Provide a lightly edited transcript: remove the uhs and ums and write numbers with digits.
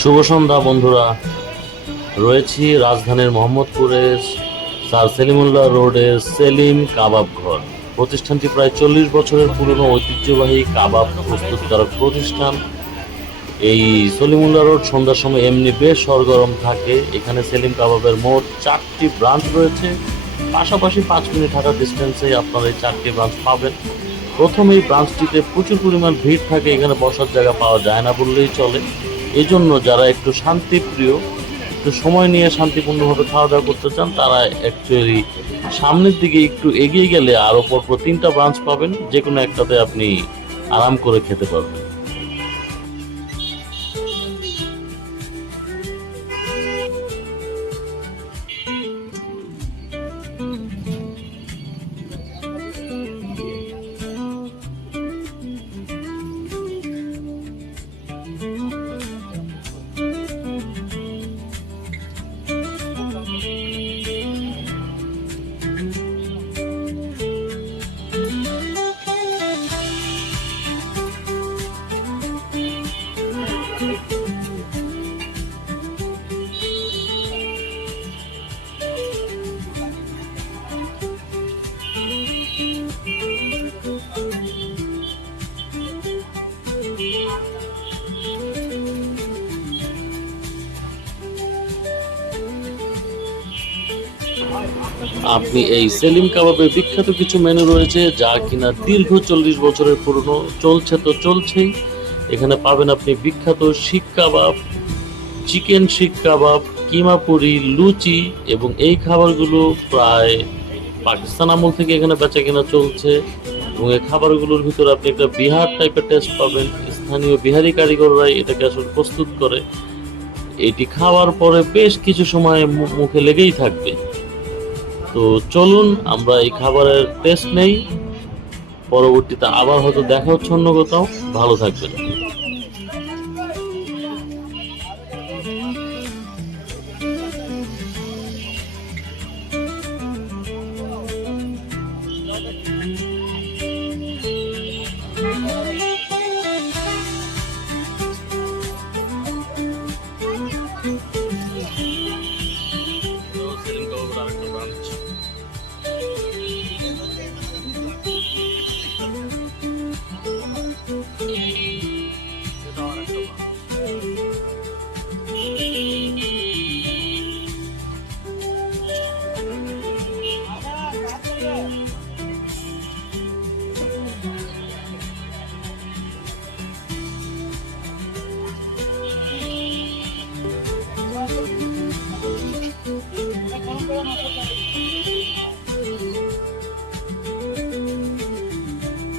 শুভ সন্ধ্যা বন্ধুরা, রয়েছি রাজধানীর মোহাম্মদপুরের স্যার সলিমুল্লাহ রোডের সেলিম কাবাব ঘর। প্রতিষ্ঠানটি প্রায় 40 বছরের পুরনো ঐতিহ্যবাহী কাবাব প্রস্তুতকারক প্রতিষ্ঠান। এই সলিমুল্লাহ রোড সন্ধ্যার সময় এমনি বেশ সরগরম থাকে। এখানে সেলিম কাবাবের মোট 4টি ব্রাঞ্চ রয়েছে। পাশাপাশি 5 মিনিট হাঁটার ডিস্টেন্সে আপনারা এই 4টি ব্রাঞ্চ পাবেন। প্রথম এই ব্রাঞ্চটিতে প্রচুর পরিমাণ ভিড় থাকে, এখানে বসার জায়গা পাওয়া যায় না বললেই চলে। এই জন্য যারা একটু শান্তিপ্রিয়, একটু সময় নিয়ে শান্তিপূর্ণভাবে খাওয়া দাওয়া করতে চান, তারা অ্যাকচুয়ালি সামনের দিকে একটু এগিয়ে গেলে আরও পরপর 3টা ব্রাঞ্চ পাবেন, যে কোনো একটাতে আপনি আরাম করে খেতে পারবেন। আপনি এই সেলিম কাবাবের বিখ্যাত কিছু মেনু রয়েছে, যা কিনা দীর্ঘ 40 বছরের পুরনো, চলছে তো চলছেই। এখানে পাবেন আপনি বিখ্যাত শিক কাবাব, চিকেন শিক কাবাব, কিমা পুরি, লুচি, এবং এই খাবারগুলো প্রায় পাকিস্তান আমল থেকে এখানে বেচা কেনা চলছে। এবং এই খাবারগুলোর ভিতরে আপনি একটা বিহার টাইপের টেস্ট পাবেন। স্থানীয় বিহারি কারিগররাই এটাকে আসলে প্রস্তুত করে। এটি খাওয়ার পরে বেশ কিছু সময় মুখে লেগেই থাকবে। তো চলুন আমরা এই খাবারের টেস্ট নেই, পরবর্তীতে আবার হয়তো দেখা হচ্ছে অন্য কোথাও। ভালো থাকবেন।